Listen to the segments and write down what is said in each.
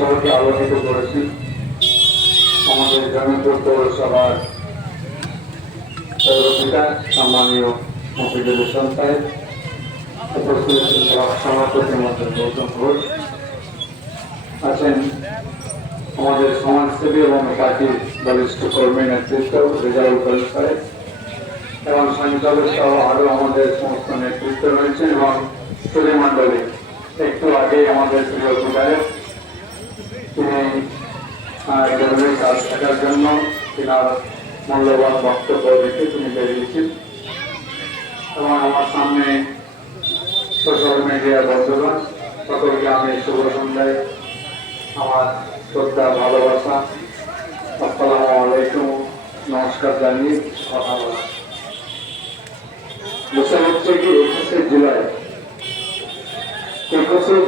সবাইকে আলোকিত করেছেন। আমাদের জমিপুর পৌরসভার পৌরপিতা সম্মানীয় মফিজুল ইসলাম সাহেব, উপস্থিত ব্লক সভাপতি আমাদের গৌতম ঘোষ আছেন, আমাদের সমাজসেবী এবং পার্টির বরিষ্ঠ কর্মী নেতৃত্ব রেজাউল করিম সাহেব এবং সঞ্চালক সহ আরো আমাদের সমস্ত নেতৃত্ব রয়েছেন এবং শ্রী মন্ডলী। একটু আগে আমাদের প্রিয় বিধায়ক তিনি জরুরি কাজ থাকার জন্য তিনার মূল্যবান বক্তব্য রেখে তিনি বেরিয়েছেন এবং আমার সামনে সোশ্যাল মিডিয়া বন্ধুগণ সকলকে আমি শুভ সন্ধ্যায় আমার শ্রদ্ধা ভালোবাসা আসসালামু আলাইকুম নমস্কার জানিয়ে কথা বলা। বিষয় হচ্ছে কি 21শে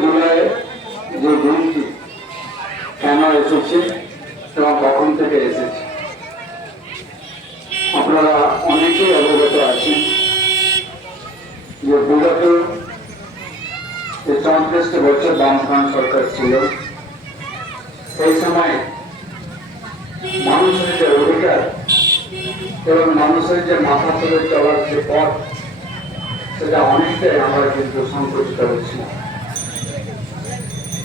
জুলাই যে দিনটি কেন এসেছে এবং কখন থেকে এসেছে আপনারা অনেকেই অবগত আছেন যে বিগত 34টি বছর বামফ্রন্ট সরকার ছিল। সেই সময় মানুষের যে অধিকার এবং মানুষের যে মাথা তুলে চলার যে পথ সেটা অনেকটাই আমরা কিন্তু সংকুচিত হচ্ছি,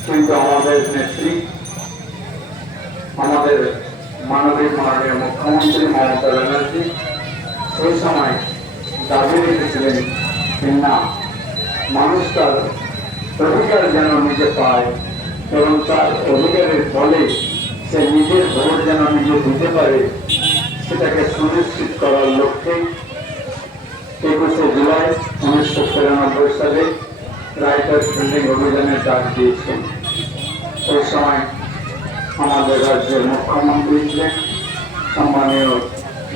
কিন্তু আমাদের নেত্রী আমাদের মাননীয় মুখ্যমন্ত্রী মমতা ব্যানার্জি সেই সময় দাবি রেখেছিলেন না, মানুষ তার অধিকার যেন নিজে পায় এবং তার অধিকারের ফলে সে নিজের ভোট যেন নিজে দিতে পারে সেটাকে সুনিশ্চিত করার লক্ষ্যে 21শে জুলাই 1993 সালে রাইটার্স বিল্ডিং অভিযানের ডাক দিয়েছেন। ওই সময় আমাদের রাজ্যের মুখ্যমন্ত্রী ছিলেন সম্মানীয়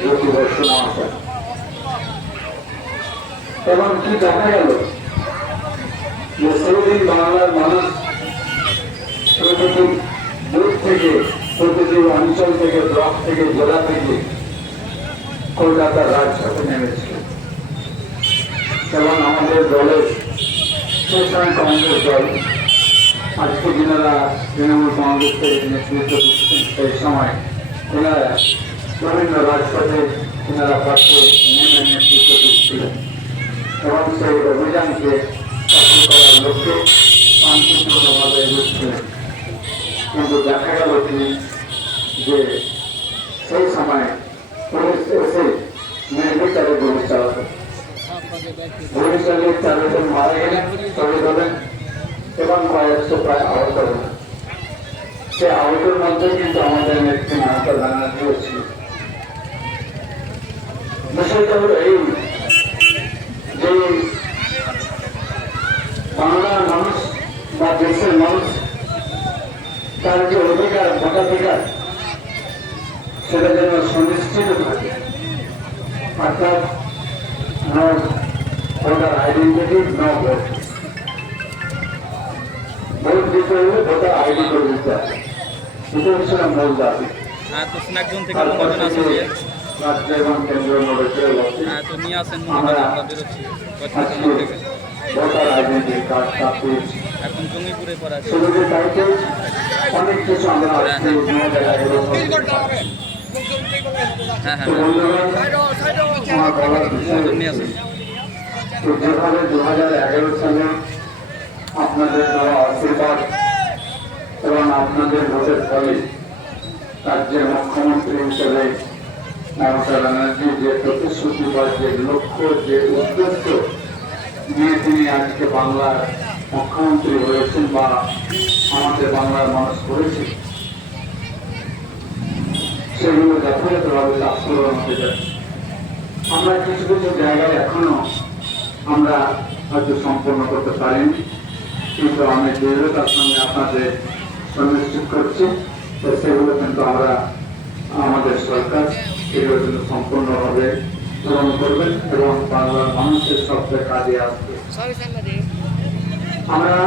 জ্যোতি বসু মহাশয়। এবং কি দেখা গেল যে সেইদিন বাংলার মানুষ প্রতিটি বুথ থেকে প্রতিটি অঞ্চল থেকে ব্লক থেকে জেলা থেকে কলকাতার রাজপথে নেমেছিল এবং আমাদের দলের সেই সময় কংগ্রেস দল, আজকে যিনারা তৃণমূল কংগ্রেসের নেতৃত্ব দিচ্ছেন সেই সময় এনারা বিভিন্ন রাজপথে এনারা পথে নেমে নেতৃত্ব দিচ্ছিলেন এবং সেই অভিযানকে সফল করার লক্ষ্যে শান্তিপূর্ণভাবে এগোচ্ছিলেন। কিন্তু দেখা গেল কি যে সেই সময় পুলিশ এসে নির্বিচারে গুলি চালাতেন, গুলি চালিয়ে 4 জন মারা গেলেন, শহীদ হলেন এবং কয়েকশো প্রায় আহত হলেন। সে আহতের মধ্যে কিন্তু আমাদের নেত্রী মমতা ব্যানার্জিও ছিল। বিষয়টা হলো এই যে বাংলার মানুষ বা দেশের মানুষ তার যে অধিকার ভোটাধিকার সেটা যেন সুনিশ্চিত থাকে, অর্থাৎ no voter identity no vote, vote দিতে হলে ভোটার আইডি করে দিতে হবে, এটা হচ্ছে মূল দাবি। রাজ্য এবং কেন্দ্রীয় ভোটার আইডেন্টি কার্ডটা পেয়েছি। শুধু যে তাইতে অনেক কিছু আমরা যেভাবে 2011 সালে আপনাদের দেওয়া আশীর্বাদ এবং আপনাদের ভোটের ফলে রাজ্যের মুখ্যমন্ত্রী হিসেবে মমতা ব্যানার্জি যে প্রতিশ্রুতি বা যে লক্ষ্য যে উদ্দেশ্য নিয়ে তিনি আজকে বাংলার মুখ্যমন্ত্রী হয়েছেন বা আমাদের বাংলার মানুষ করেছে, সেগুলো যথাযথভাবে বাস্তবায়ন হতে যাচ্ছে। আমরা কিছু কিছু জায়গায় এখনো আমরা হয়তো সম্পন্ন করতে পারিনি, কিন্তু আমি দৃঢ়তার সঙ্গে আপনাদের সুনিশ্চিত করছি যে সেগুলো কিন্তু আমরা আমাদের সরকার এগুলো কিন্তু সম্পূর্ণভাবে পূরণ করবেন এবং বাংলার মানুষের সবচেয়ে কাজে আসবে। আমরা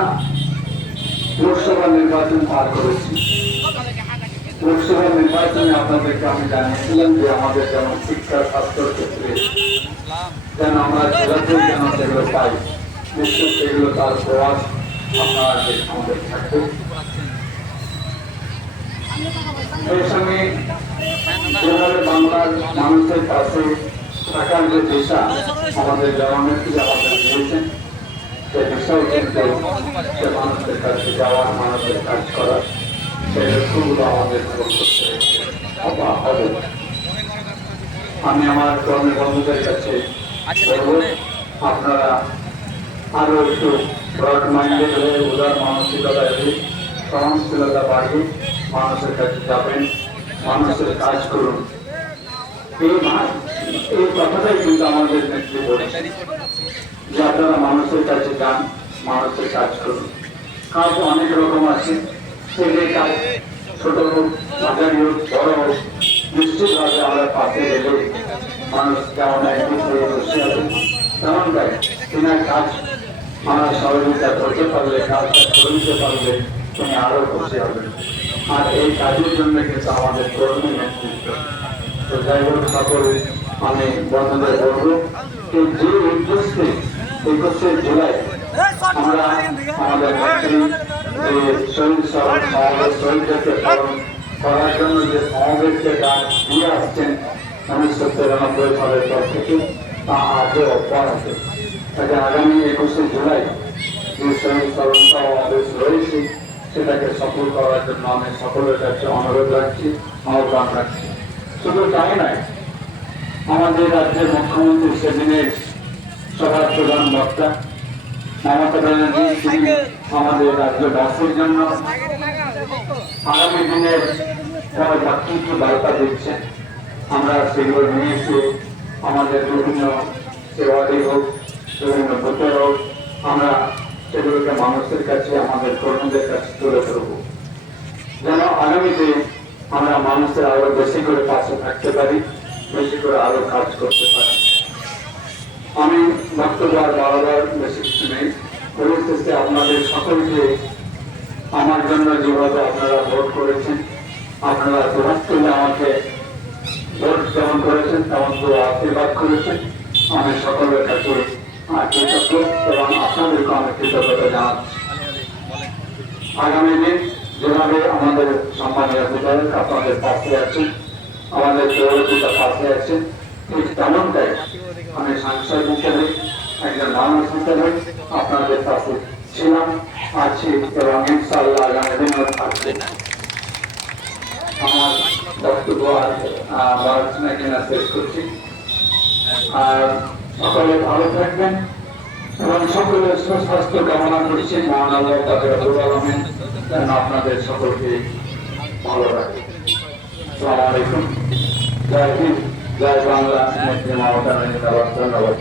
লোকসভা নির্বাচন পার করেছি। লোকসভা নির্বাচনে আপনাদেরকে আমি জানিয়েছিলাম যে আমাদের যেমন শিক্ষা স্বাস্থ্যের ক্ষেত্রে যেন আমরা জেলাতেও যেন সেগুলো পাই, নিশ্চয় সেগুলো তার প্রয়াস আপনারা আমাদের থাকবে। এর সঙ্গে যেভাবে বাংলার মানুষের কাছে থাকার যে দিশা আমাদের জননেত্রী আমাদের দিয়েছেন, সে দিশাও কিন্তু সে মানুষের কাছে যাওয়ার, মানুষের কাজ করার, সেই লক্ষ্যগুলো আমাদের পূরণ করতে হবে। আমি আমার কর্মী বন্ধুদের কাছে বলব, আপনারা আরো একটু ব্রড মাইন্ডেড হয়ে উদার মানসিকতা এলে সহনশীলতা বাড়িয়ে মানুষের কাছে যাবেন, মানুষের কাজ করুন। এই কথাটাই কিন্তু আমাদের নেত্রী বলেছে যে আপনারা মানুষের কাছে যান, মানুষের কাজ করুন। কাজ অনেক রকম আছে, সেই কাজ ছোট হোক, মাঝারি হোক, বড় হোক, নিশ্চিতভাবে আমরা পাশে গেলে মানুষ যেমন একদিক হয়ে বসে আছে তেমন দেয় কিনা কাজ আমরা সহযোগিতা করতে পারলে, কাজটা করে দিতে পারলে তিনি আরো খুশি হবেন। আর এই কাজের জন্য কিন্তু আমাদের কর্মী নেতৃত্ব। তো যাই হোক, সকলে আমি বন্ধুদের বলবো যে উদ্দেশ্যে 21শে জুলাই আমরা আমাদের নেত্রী যে শহীদ সমাবেশ, শহীদদেরকে স্মরণ করার জন্য যে সমাবেশকে ডাক দিয়ে আসছেন 1993 সালের পর থেকে, তা আজও অব্যাহত আছে। তাকে আগামী 21শে জুলাই যে শহীদ স্মরণ সমাবেশ রয়েছে সেটাকে সফল করার জন্য আমি সকলের কাছে অনুরোধ রাখছি, আহ্বান রাখছি। শুধু তাই নয়, আমাদের রাজ্যের মুখ্যমন্ত্রী সেদিনের সভার প্রধান বক্তা মমতা ব্যানার্জি, তিনি আমাদের রাজ্যবাসীর জন্য আগামী দিনের কি বার্তা দিচ্ছেন, আমরা সেগুলো নিয়ে এসে আমাদের বিভিন্ন সেবাদি হোক, বিভিন্ন বুথে হোক, আমরা সেগুলোকে মানুষের কাছে, আমাদের কর্মীদের কাছে তুলে ধরব, যেন আগামীতে আমরা মানুষের আরো বেশি করে পাশে থাকতে পারি, বেশি করে আরো কাজ করতে পারি। আমি বক্তব্য আর বারবার বেশি কিছু নেই। পরিশেষে আপনাদের সকলকে আমার জন্য যেভাবে আপনারা ভোট করেছেন, আপনারা দুহাত তুলে আমাকে ভোট যেমন করেছেন তেমন তো আশীর্বাদ করেছেন, আমি সকলের কাছে কৃতজ্ঞ এবং আপনাদেরকে আমি কৃতজ্ঞতা জানাচ্ছি। আগামী দিন যেভাবে আমাদের সম্মানীয় বিধায়ক আপনাদের পাশে আছেন, আমাদের পৌরপিতা পাশে আছেন, ঠিক তেমনটাই আমি সাংসদ হিসেবে, একজন মানুষ হিসেবে আপনাদের পাশে ছিলাম, আছি এবং ইনশাআল্লাহ আগামী দিনও থাকবে। আমার বক্তব্য আলোচনা কিনা শেষ করছি। আর সকলে ভালো থাকবেন এবং সকলের সুস্বাস্থ্য কামনা করছি। মহান আল্লাহ তাদের আলমিন যেন আপনাদের সকলকে ভালো রাখে। আসসালামু আলাইকুম। জয় হিন্দ, জয় বাংলা। নেত্রী মমতা ব্যানার্জি, ধন্যবাদ।